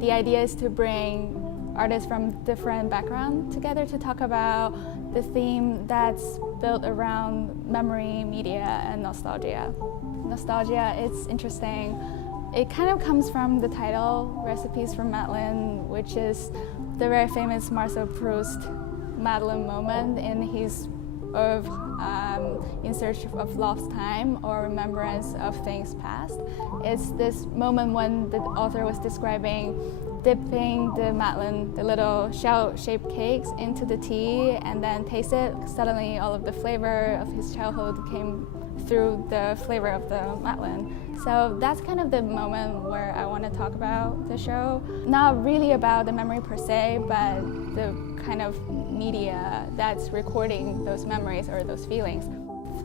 The idea is to bring artists from different backgrounds together to talk about the theme that's built around memory, media, and nostalgia. Nostalgia, it's interesting. It kind of comes from the title, Recipes from Madeleines, which is the very famous Marcel Proust Madeleine moment in his of In Search of Lost Time or Remembrance of Things Past. It's this moment when the author was describing dipping the Madeleine, the little shell-shaped cakes, into the tea and then taste it. Suddenly all of the flavor of his childhood came through the flavor of the Madeleine. So that's kind of the moment where I want to talk about the show. Not really about the memory per se, but the kind of media that's recording those memories or those feelings.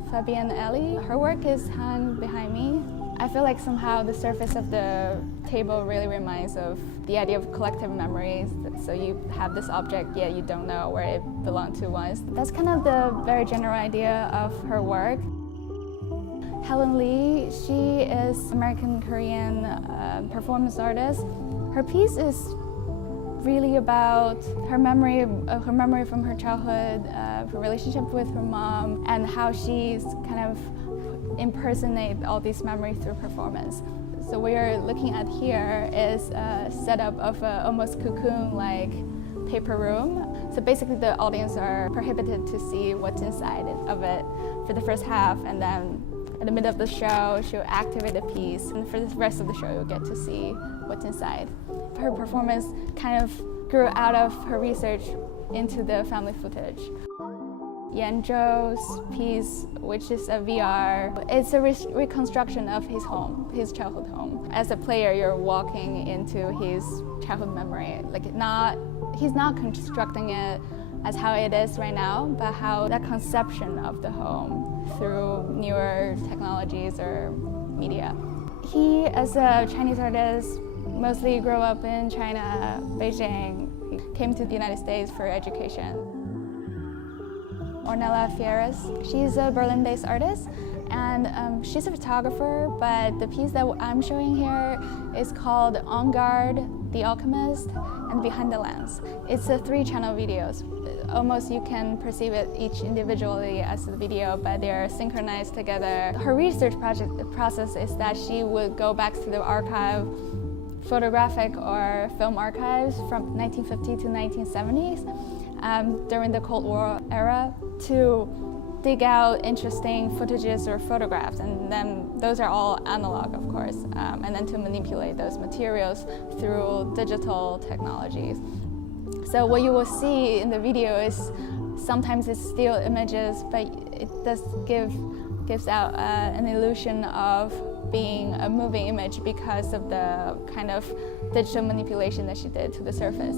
Fabienne Elie, her work is hung behind me. I feel like somehow the surface of the table really reminds of the idea of collective memories. So you have this object, yet you don't know where it belonged to once. That's kind of the very general idea of her work. Helen Lee, she is American-Korean performance artist. Her piece is really about her memory from her childhood, her relationship with her mom, and how she's kind of impersonate all these memories through performance. So what you're looking at here is a setup of an almost cocoon-like paper room. So basically the audience are prohibited to see what's inside of it for the first half, and then in the middle of the show, she'll activate the piece, and for the rest of the show, you'll get to see what's inside. Her performance kind of grew out of her research into the family footage. Zhou's piece, which is a VR, it's a reconstruction of his home, his childhood home. As a player, you're walking into his childhood memory. He's not constructing it as how it is right now, but how that conception of the home through newer technologies or media. He, as a Chinese artist, mostly grew up in China, Beijing. He came to the United States for education. Ornella Fieres, she's a Berlin-based artist, and she's a photographer, but the piece that I'm showing here is called On Guard, The Alchemist, and Behind the Lens. It's a 3-channel videos. Almost you can perceive it each individually as a video, but they're synchronized together. Her research process is that she would go back to the archive, photographic or film archives from 1950 to 1970s during the Cold War era to dig out interesting footages or photographs, and then those are all analog, of course, and then to manipulate those materials through digital technologies. So what you will see in the video is sometimes it's still images, but it does gives out an illusion of being a moving image because of the kind of digital manipulation that she did to the surface.